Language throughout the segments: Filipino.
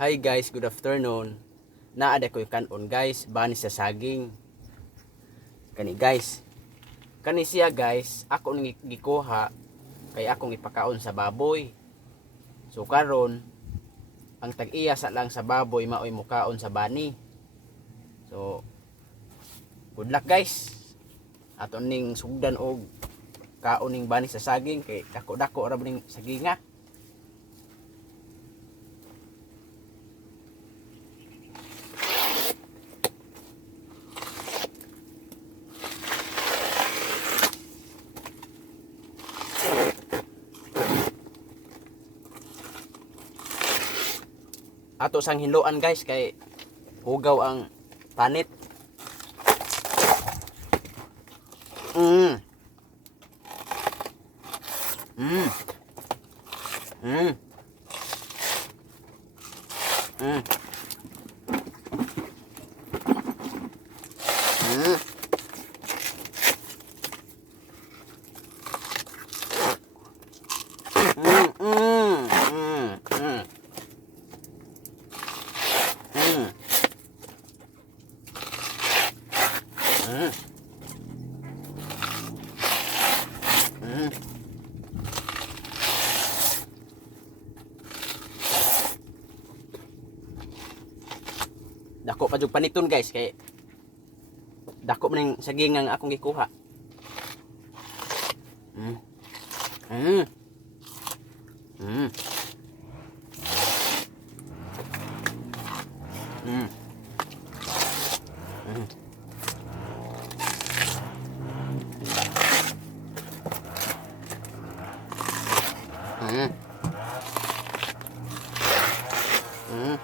Hi guys, good afternoon. Naada ko kanon guys, bani sa saging. Kani guys. Kani siya guys, ako nang gikuha kay akong ipakaon sa baboy. So karon ang tag-iya sa lang sa baboy maoy mukaon sa bani. So good luck guys. Aton ning sugdan og kaon ning bani sa saging kay dako-dako ra ning saginga. Ato sang hinloan guys kay hugaw ang panit. Mm. Mm. Mm. Mm. Mm. Dako pa jud paniton guys kay dako man ning saging ang akong gikuha. Mm. Mm. Mm. Mm. Mm. Mm. Mm.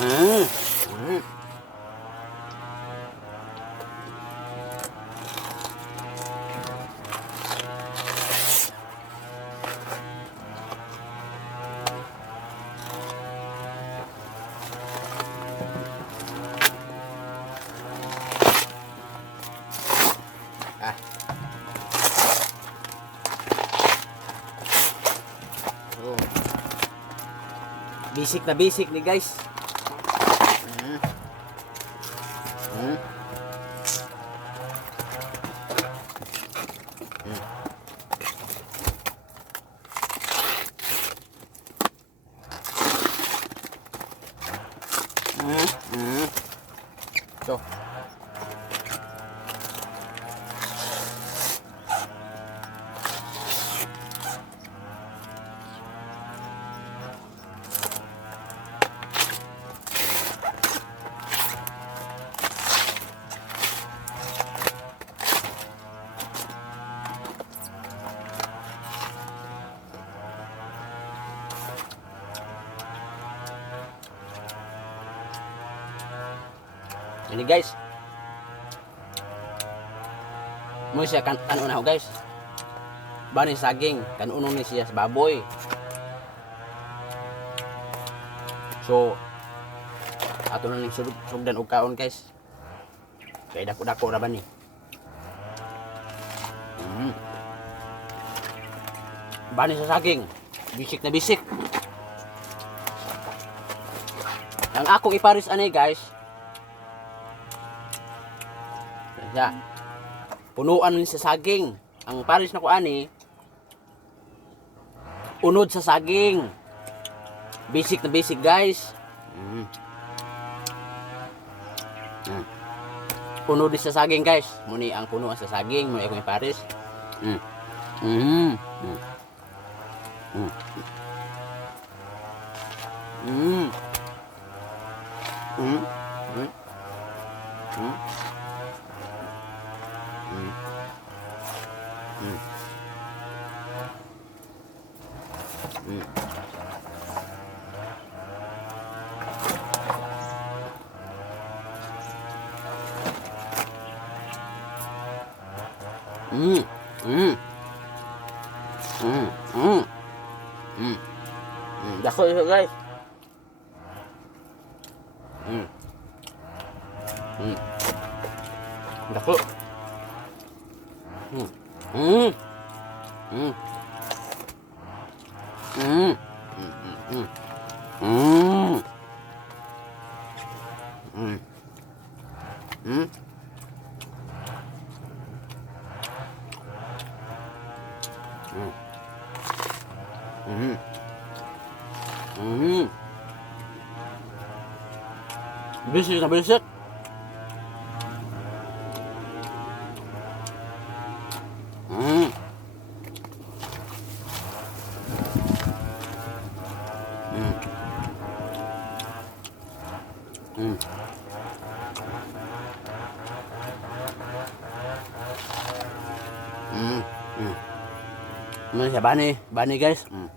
Mm. Mm. Ah. Oh. Basic ni guys. Mm. Mm. Mm. Mm. So. Ini guys. Mo siya kanon ako guys. Bani saging, kanon ni siya sa baboy. So ato na ning sugdan og kaon guys. Kay dako-dako ra ba ni? Mm. Bani sa saging, bisik na bisik. Ang akong iparis ani guys. Ya. Punuan ni sa saging. Ang paris na ko ani unod sa saging. Basic na basic guys. Mm. Mm. Unod sa saging guys. Muni ang punuan sa saging, muni akong iparis. Mm. Mm. Mm. Mm. Mm. Mm. Mm. Mm. Mm. Mm. Mm. Mm. Mm. Dako ito guys. Mm. Mm. Dako. Mm. Mm. Mm. Mm. Mm. Mm. Mm. Mm. Mm. Bisik na bisik. Mm. Mm. Mm. Mm. Mm. Ano siya? Bani. Bani guys. Mm.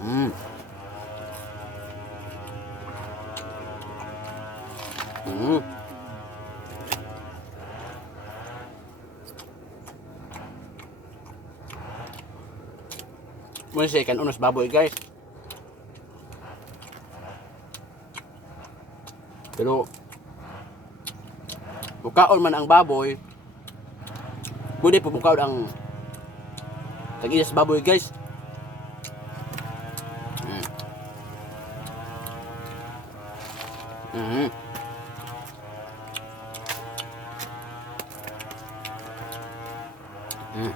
Mm. Mm. Ano siya? Ikan unos baboy guys. Pero bukaon man ang baboy, pwede po bukaon ang tag-iyas baboy guys. Mm. Mm. Mm.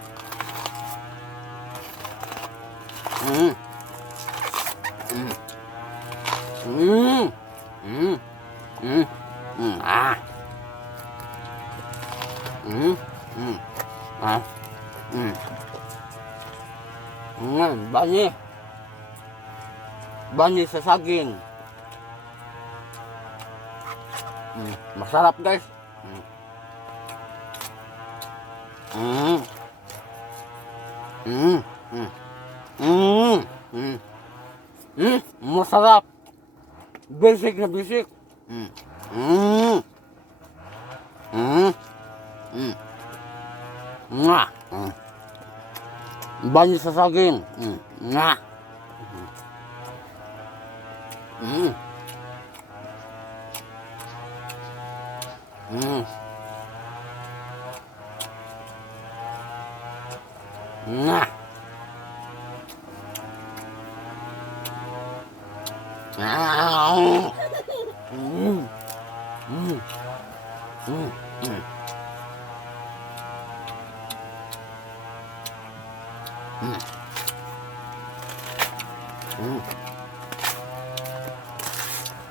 Mm. Mm. Mm. Mm. Mm. Ah. Mm. Mm. Ah. Mm. Bani. Bani sa saging. Masarap guys. Mm. Mm. Mm. Mm. Mm. Mm. Masarap. Basic na basic. Mm. Mm. Mm. Mm. Nga. Mm. Bani sa saging. Mm. Nga. Mm. Mm. Nga. Ah. Mm. Mm. Mm. Mm. Mm. Mm.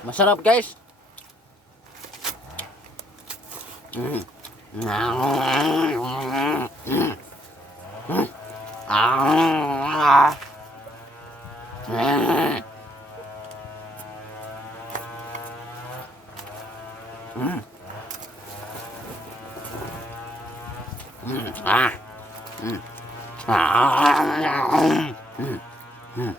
Masarap guys. Mm. Mm. Mm. Ah. Mm. Mm. Mm. Ah. Mm. Ah. Mm. Mm. Mm.